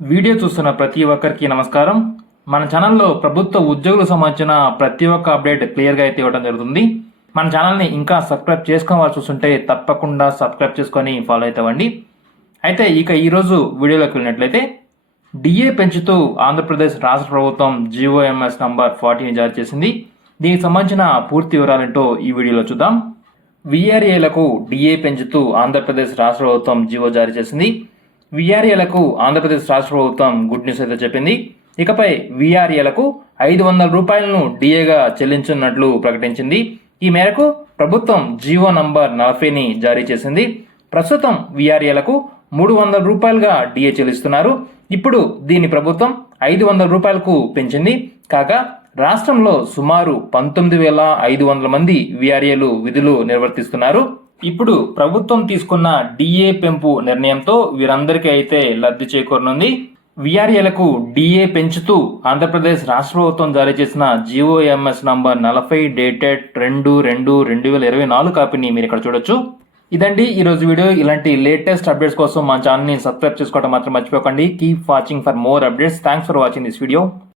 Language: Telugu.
వీడియో చూస్తున్న ప్రతి ఒక్కరికి నమస్కారం. మన ఛానల్లో ప్రభుత్వ ఉద్యోగులకు సంబంధించిన ప్రతి ఒక్క అప్డేట్ క్లియర్గా అయితే ఇవ్వడం జరుగుతుంది. మన ఛానల్ని ఇంకా సబ్స్క్రైబ్ చేసుకోవాలి చూస్తుంటే తప్పకుండా సబ్స్క్రైబ్ చేసుకొని ఫాలో అవుతామండి. అయితే ఇక ఈరోజు వీడియోలోకి వెళ్ళినట్లయితే డిఏ పెంచుతూ ఆంధ్రప్రదేశ్ రాష్ట్ర ప్రభుత్వం జీఓఎంఎస్ నంబర్ 40ని జారీ చేసింది. దీనికి సంబంధించిన పూర్తి వివరాలేంటో ఈ వీడియోలో చూద్దాం. విఆర్ఏలకు డిఏ పెంచుతూ ఆంధ్రప్రదేశ్ రాష్ట్ర ప్రభుత్వం జీవో జారీ చేసింది. విఆర్ఏలకు ఆంధ్రప్రదేశ్ రాష్ట్ర ప్రభుత్వం గుడ్ న్యూస్ అయితే చెప్పింది. ఇకపై విఆర్ఏలకు 500 రూపాయలను డిఏగా చెల్లించనున్నట్లు ప్రకటించింది. ఈ మేరకు ప్రభుత్వం జీవో నంబర్ 40ని జారీ చేసింది. ప్రస్తుతం విఆర్ఏలకు 300 రూపాయలుగా డిఏ చెల్లిస్తున్నారు. ఇప్పుడు దీన్ని ప్రభుత్వం 500 రూపాయలకు పెంచింది. కాగా రాష్ట్రంలో సుమారు 19,500 మంది విఆర్ఏలు విధులు నిర్వర్తిస్తున్నారు. ఇప్పుడు ప్రభుత్వం తీసుకున్న డిఏ పెంపు నిర్ణయంతో వీరందరికీ అయితే లబ్ధి చేకూరనుంది. విఆర్ఏలకు డిఏ పెంచుతూ ఆంధ్రప్రదేశ్ రాష్ట్ర ప్రభుత్వం జారీ చేసిన జీఓఎంఎస్ నంబర్ 40 డేటెడ్ 2/2/2024 కాపీని మీరు ఇక్కడ చూడొచ్చు. ఇదండి ఈరోజు వీడియో. ఇలాంటి లేటెస్ట్ అప్డేట్స్ కోసం మా ఛానల్ని సబ్స్క్రైబ్ చేసుకోవడం మాత్రం మర్చిపోకండి. Keep watching for more updates. Thanks for watching this video.